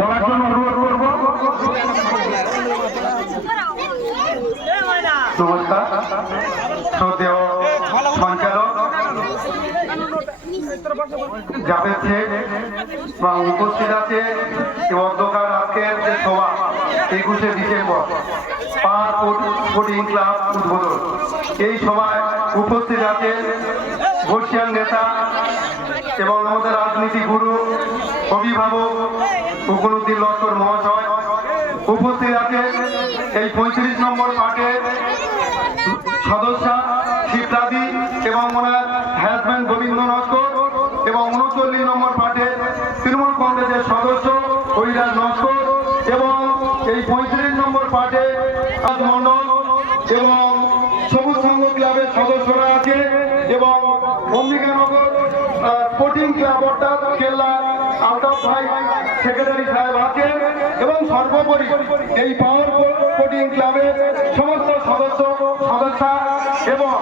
বলার জন্য অনুরোধ করব। নমস্কার, শ্রদ্ধেয় সঞ্চালক জাভেদ শেখ এবং উপস্থিত আছে অন্ধকার আজকের যে সভা 21শে ডিসেম্বর পার স্পোর্টিং ক্লাব উদ্বোধন। এই সভায় উপস্থিত আছে বর্ষিয়ান নেতা এবং আমাদের রাজনীতি গুরু অভিভাবক ফখরুদ্দিন লস্কর মহাশয়। উপস্থিত আছে এই 35 নম্বর পার্টের সদস্যা শিবরাদি এবং ওনার হাজব্যান্ড গোবিন্দ নস্কর এবং 39 নম্বর পার্টের তৃণমূল কংগ্রেসের সদস্য কৈলাস নস্কর এবং এই 35 নম্বর পার্টে মন্ডল এবং সবুজ সংঘ ক্লাবের সদস্যরা আছে এবং অম্বিকানগর স্পোর্টিং ক্লাব অর্থাৎ কেল্লা আলতাফ ভাই সেক্রেটারি সাহেব আছেন এবং সর্বোপরি এই পাওয়ার স্পোর্টিং ক্লাবের সমস্ত সদস্যা এবং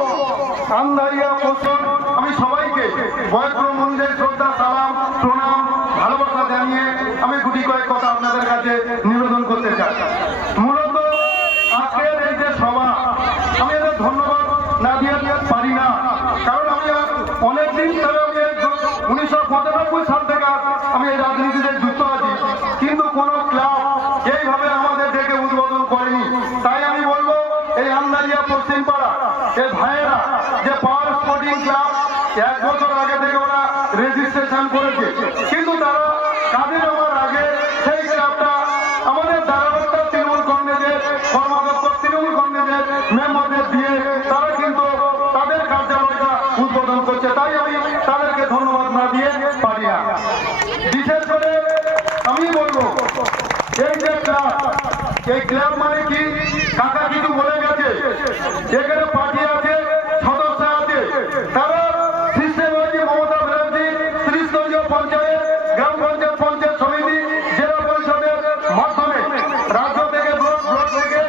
আমদারিয়া পোষণ আমি সবাইকে বয়স্কদের শ্রদ্ধা সালাম প্রণাম ভালোবাসা জানিয়ে আমি গুটি কয়েক কথা আপনাদের কাছে নিবেদন করতে চাই। মূলত আজকের এই যে সভা আমি এদের ধন্যবাদ না দিয়ে পারি না, কারণ আমি অনেকদিন ধরে 1995 সাল থেকে আমি এই রাজনীতিতে যুক্ত আছি, কিন্তু কোনো ক্লাব এইভাবে আমাদের ডেকে উদ্বোধন করেনি। তাই আমি বলবো এই আমদারিয়া পশ্চিম পাড়া এই ভাইয়েরা যে পাওয়ার স্পোর্টিং ক্লাব 1 বছর আগে থেকে ওরা রেজিস্ট্রেশন করেছে, কিন্তু তারা কাজে যাওয়ার আগে সেই ক্লাবটা আমাদের দ্বারাবস্থার তৃণমূল কংগ্রেসের কর্মদক্ষ তৃণমূল কংগ্রেসের মেম্বারদের দিয়ে তারা কিন্তু তাদের কার্যালয়টা উদ্বোধন করছে। তাই আমি তাদেরকে ধন্যবাদ না দিয়ে পারি না। বিশেষ করে আমি বলবো এই যে ক্লাব, এই ক্লাব মানে কি কাকা কিছু বলে গেছে, এখানে পার্টি আছে সদস্য আছে, তারা সিস্টেম হয়েছে মমতা ব্যানার্জি 30 দলীয় পঞ্চায়েত গ্রাম পঞ্চায়েত পঞ্চায়েত সমিতি জেলা পরিষদের মাধ্যমে রাজ্য থেকে ব্লক থেকে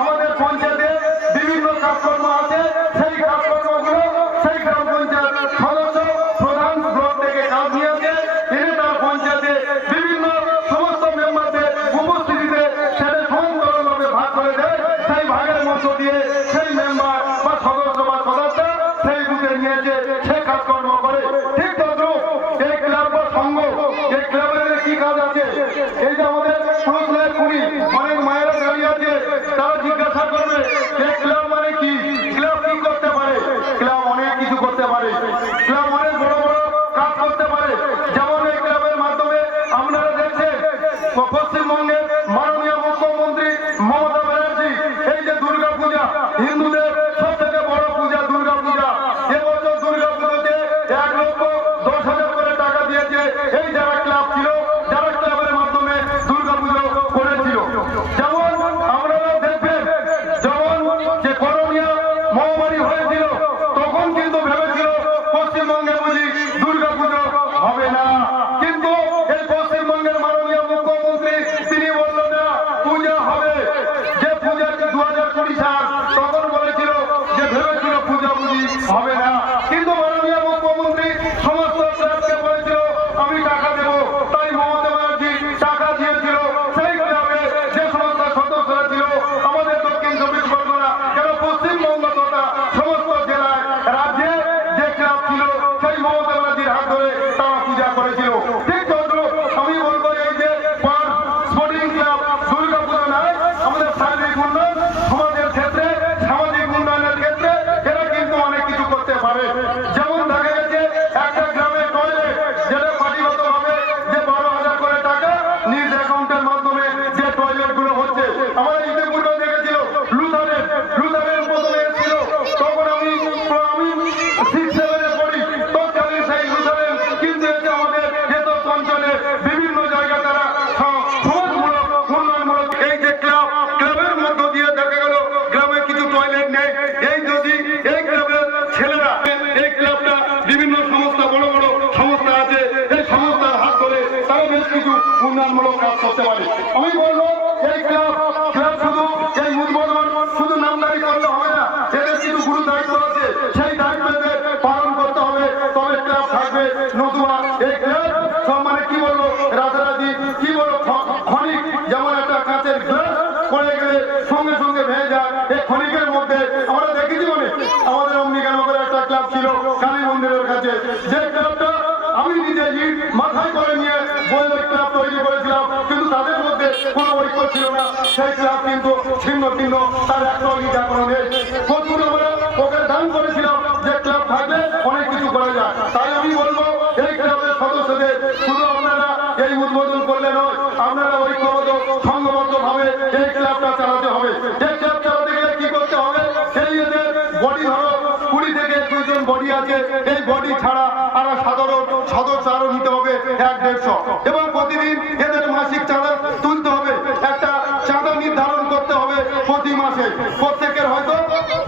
আমাদের পঞ্চায়েতে বিভিন্ন কাজকর্ম আছে। সেই কাজকর্মগুলো সেই গ্রাম পঞ্চায়েত সদস্য প্রধান ব্লক থেকে কাজ নিয়েছে এনে তার পঞ্চায়েতে বিভিন্ন সমস্ত মেম্বারদের উপস্থিতিতে সেটা সমান্তরালভাবে ভাগ করে দেয়। সেই ভাগের মধ্য দিয়ে সেই মেম্বার বা সদস্য বা সদস্য সেই বুথে নিয়েছে সে কাজকর্ম করে। ঠিক তদ্রুপ এই ক্লাব বা সংঘ, এই ক্লাবের কি কাজ আছে, এই যে আমাদের প্রশ্নের কুড়ি অনেক মায়েরা দাঁড়িয়ে আছে, তারা জিজ্ঞাসা করবে এই ক্লাব মানে কি, ক্লাব কি করতে পারে। ক্লাব অনেক কিছু করতে পারে, ক্লাব অনেক বড় বড় কাজ করতে পারে। যেমন এই ক্লাবের মাধ্যমে আপনারা দেখছেন পশ্চিমবঙ্গের মাননীয় মুখ্যমন্ত্রী মমতা ব্যানার্জি এই যে দুর্গা পূজা, হিন্দুদের সব থেকে বড় পূজা দুর্গা পূজা, এবছর দুর্গা পুজোতে 1,10,000 করে টাকা দিয়েছে এই যারা ক্লাব ছিল, যারা ক্লাবের মাধ্যমে দুর্গা পুজো করেছিল। যেমন আপনারা দেখবেন যেমন যে করোনা মহামারী হয়েছিল তখন কিন্তু ভেবেছিল পশ্চিমবঙ্গে বুঝি দুর্গা পুজো হবে না, কিন্তু এই পশ্চিমবঙ্গের মাননীয় মুখ্যমন্ত্রী তিনি বলল না পূজা হবে। যে পূজা 2020 সাল তখন বলেছিল যে ভেবেছিল পূজা বুঝি হবে না, কিন্তু মাননীয় মুখ্যমন্ত্রী সমস্ত ক্লাবকে বলেছিল আমি টাকা দেব। তাই মমতা ব্যানার্জি টাকা দিয়েছিল সেই ক্লাবে যে সমস্ত সদস্যরা ছিল আমাদের দক্ষিণ 24 পরগনা কেন পশ্চিমবঙ্গ তথা সমস্ত জেলায় রাজ্যে যে ক্লাব ছিল সেই মমতা ব্যানার্জির হাত ধরে তারা পূজা করেছিল। ঠিক তদ্রুপ আমি বলবো এই যে পাওয়ার স্পোর্টিং ক্লাব দুর্গা পুজো নয়, আমাদের শারীরিক উন্নয়ন সমাজের ক্ষেত্রে সামাজিক উন্নয়নের ক্ষেত্রে এরা কিন্তু অনেক কিছু করতে পারে। যেমন দেখা গেছে একটা গ্রামে টয়লেট যেটা পার্টিগতভাবে যে 12,000 করে টাকা নিজ অ্যাকাউন্টের মাধ্যমে যে টয়লেট গুলো হচ্ছে, আমরা ইতিপূর্বে দেখেছিল লুথারের প্রথমে এসেছিল তখন আমি 6-7-এ পড়ি, তৎকালীন সেই লুথারের কিন্তু এসে আমাদের যেত অঞ্চলে বিভিন্ন জায়গায় তারা সমাজমূলক উন্নয়নমূলক এই যে ক্লাবের মধ্য দিয়ে দেখা গেল গ্রামে কিছু টয়লেট নেই, এই যদি এই ক্লাবের ছেলেরা এই ক্লাবটা বিভিন্ন সংস্থা বড় বড় সংস্থা আছে এই সংস্থার হাত ধরে তারা বেশ কিছু উন্নয়নমূলক কাজ করতে পারে। আমি বলবো এই ক্লাব শুধু এই উদ্বোধন শুধু নামদারি করলে হবে না, এদের কিছু গুরু দায়িত্ব আছে, সেই দায়িত্ব পালন করতে হবে, তবে ক্লাব থাকবে। নতুবা এই ক্লাব সব মানে কি বলবো রাতারাতি কি বলবো ক্লাব ছিল কালী মন্দিরের কাছে, যে ক্লাবটা আমি নিজে ইট মাথায় করে নিয়ে বইয়ের ক্লাব তৈরি করেছিলাম, কিন্তু তাদের মধ্যে কোনো ঐক্য ছিল না। সেই ক্লাব কিন্তু ছিন্ন ভিন্ন, তার একটা ইট এখনো নেই। প্রচুর আমরা ওকে দান করেছিলাম যে ক্লাব থাকলে অনেক কিছু করা যায়। তাই আমি বলবো এই ক্লাবের সদস্যদের শুধু আপনারা এই উদ্বোধন করলে নয়, আপনারা ঐক্যবদ্ধ সংঘবদ্ধ ভাবে এই ক্লাবটা চালাতে হবে। এই ক্লাব চালাতে গেলে কি করতে হবে? এই এদের বডি ধরো 20 থেকে 2 জন বডি আছে, এই বডি ছাড়া আরো সাধারণ সদস্য আরো নিতে হবে 1-150, এবং প্রতিদিন এদের মাসিক চাঁদা তুলতে হবে। একটা চাঁদা নির্ধারণ করতে হবে প্রতি মাসে, প্রত্যেকের হয়তো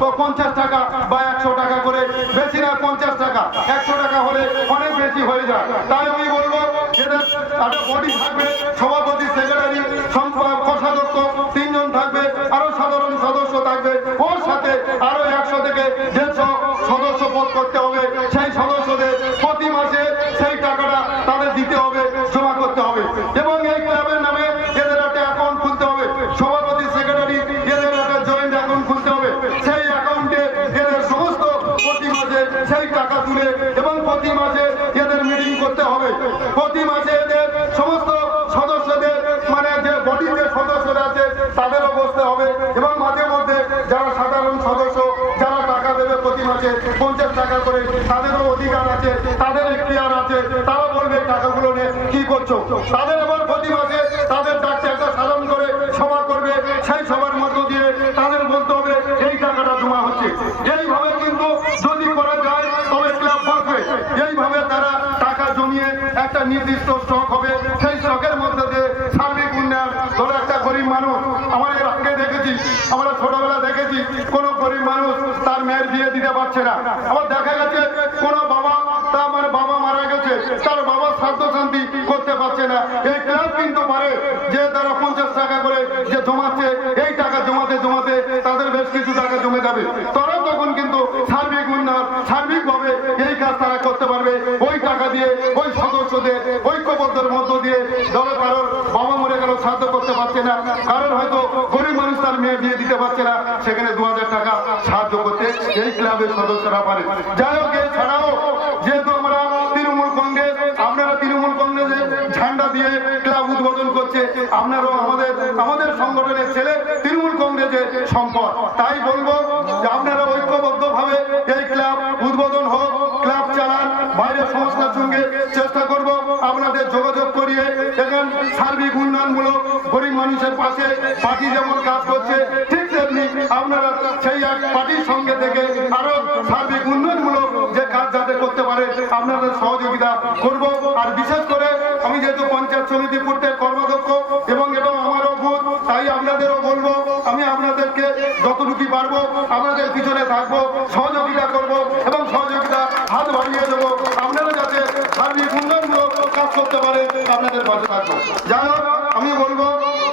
50 টাকা বা 100 টাকা করে, বেশি না 50 টাকা, 100 টাকা হলে অনেক বেশি হয়ে যায়। তাই আমি বলবো এদের একটা বডি থাকবে, সভাপতি, সেক্রেটারি, কোষাধ্যক্ষ 3 জন থাকবে, আরো সাধারণ সদস্য থাকবে, ওর সাথে আরো 100 থেকে 150 সদস্য পদ করতে হবে। সেই সদস্যদের প্রতি মাসে সেই টাকাটা তাদের দিতে হবে, জমা করতে হবে, এবং এই ক্লাবের নামে এদের একটা অ্যাকাউন্ট খুলতে হবে। সভাপতি, সেক্রেটারি এদের একটা জয়েন্ট অ্যাকাউন্ট খুলতে হবে। সেই অ্যাকাউন্টে এদের সমস্ত প্রতি মাসে সেই টাকা তুলে, এবং প্রতি মাসে এদের মিটিং করতে হবে। প্রতি মাসে এদের সমস্ত সদস্যদের মানে যে বডির যে সদস্যরা আছে তাদেরও বসতে হবে, এবং মাঝে মধ্যে যারা সাধারণ সদস্য যারা টাকা দেবে প্রতি মাসে 50 টাকা করে, তাদেরও অধিকার আছে, তাদের এখতিয়ার আছে, তারা বলবে টাকাগুলো নিয়ে কি করছো। তাদের এবার প্রতি মাসে তাদের ডাকতে একটা সাধারণ করে সভা করবে, সেই সভার মধ্য দিয়ে তাদের বলতে হবে এই টাকাটা জমা হচ্ছে। এইভাবে কিন্তু যদি করা যায় তবে ক্লাব বাঁচবে। এইভাবে তারা টাকা জমিয়ে একটা নির্দিষ্ট স্টক হবে, সেই স্টকের মধ্যে দিয়ে সার্বিক উন্নয়ন। ধরো একটা গরিব মানুষ, আমরা এর আগে দেখেছি, আমরা ছোটবেলা দেখেছি কোনো গরিব মানুষ তার মেয়ের বিয়ে দিতে পারছে না। আবার দেখা গেছে কোনো বাবা, তার মানে বাবা মারা গেছে, তার বাবার শ্রাদ্ধ শান্তি করতে পারছে না। এই ক্লাব কিন্তু পারে যে তারা 50 টাকা করে যে জমাচ্ছে, এই টাকা জমাতে জমাতে তাদের বেশ কিছু টাকা জমে যাবে। তারা তখন কিন্তু সার্বিক উন্নয়ন, সার্বিকভাবে এই কাজ তারা করতে পারবে। ওই টাকা দিয়ে ওই সদস্যদের ঐক্যবদ্ধের মধ্য দিয়ে, ধরো কারোর বাবা মরে গেল, শ্রাদ্ধ করতে পারছে না, কারোর হয়তো গরিব মানুষ তার মেয়ে বিয়ে দিতে পারছে না, সেখানে 2000 টাকা সাহায্য করতে এই ক্লাবের সদস্যরা পারে। যাই হোক, এছাড়াও যেহেতু আমরা তৃণমূল কংগ্রেস, আপনারা তৃণমূল কংগ্রেসের ঝান্ডা দিয়ে ক্লাব উদ্বোধন করছে, আপনারাও আমাদের সংগঠনের ছেলে তৃণমূল কংগ্রেসের সম্পদ। তাই বলবো যে আপনারা ঐক্যবদ্ধ ভাবে এই ক্লাব উদ্বোধন হোক, ক্লাব চালান, বাইরের সংস্থার সঙ্গে চেষ্টা করব আপনাদের যোগাযোগ করিয়ে দেখেন সার্বিক উন্নয়নমূলক গরিব মানুষের পাশে পার্টি যেমন কাজ করছে, ঠিক তেমনি আপনারা সেই এক পার্টির সঙ্গে থেকে আরো সার্বিক উন্নয়নমূলক যে কাজ যাতে করতে পারে আপনাদের সহযোগিতা করব। আর বিশেষ করে আমি যেহেতু পঞ্চায়েত সমিতি পূর্তের কর্মাধ্যক্ষ এবং এটা আমারও বুথ, তাই আপনাদেরও বলবো আমি আপনাদেরকে যতটুকু পারবো আপনাদের পিছনে থাকবো, সহযোগিতা করব, এবং সহযোগিতা হাত বাড়িয়ে দেবো। আপনারা যাতে সার্বিক উন্নয়নমূলক কাজ করতে পারে আপনাদের পাশে থাকবো। যাই হোক, আমি বলবো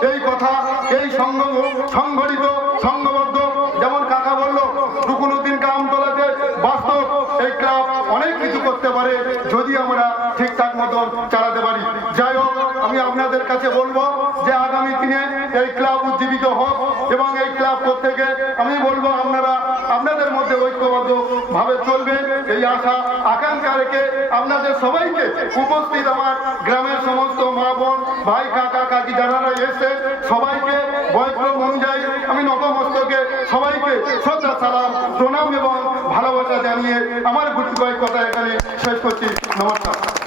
এই কথা, এই সংগঠিত সংঘবদ্ধ, যেমন কাকা বললো রুকুনুদ্দিন কামতলাতে বাস্তব এই ক্লাব অনেক কিছু করতে পারে যদি আমরা ঠিকঠাক মতন চালাতে পারি। যাই হোক, আমি আপনাদের কাছে বলবো যে আগামী দিনে এই ক্লাব উজ্জীবিত হোক, এবং এই ক্লাব প্রত্যেকে আমি বলবো আপনারা আপনাদের মধ্যে ঐক্যবদ্ধ ভাবে চলবে, এই আশা আকাঙ্ক্ষা রেখে আপনাদের সবাইকে উপস্থিত আমার গ্রামের সমস্ত মা বোন ভাই কাকা কাকি যারা এসে সবাইকে বয়ক্রম অনুযায়ী আমি নতমস্তকে সবাইকে শ্রদ্ধা সালাম প্রণাম এবং ভালোবাসা জানিয়ে আমার গুটি কয়েক কথা এখানে শেষ করছি। নমস্কার।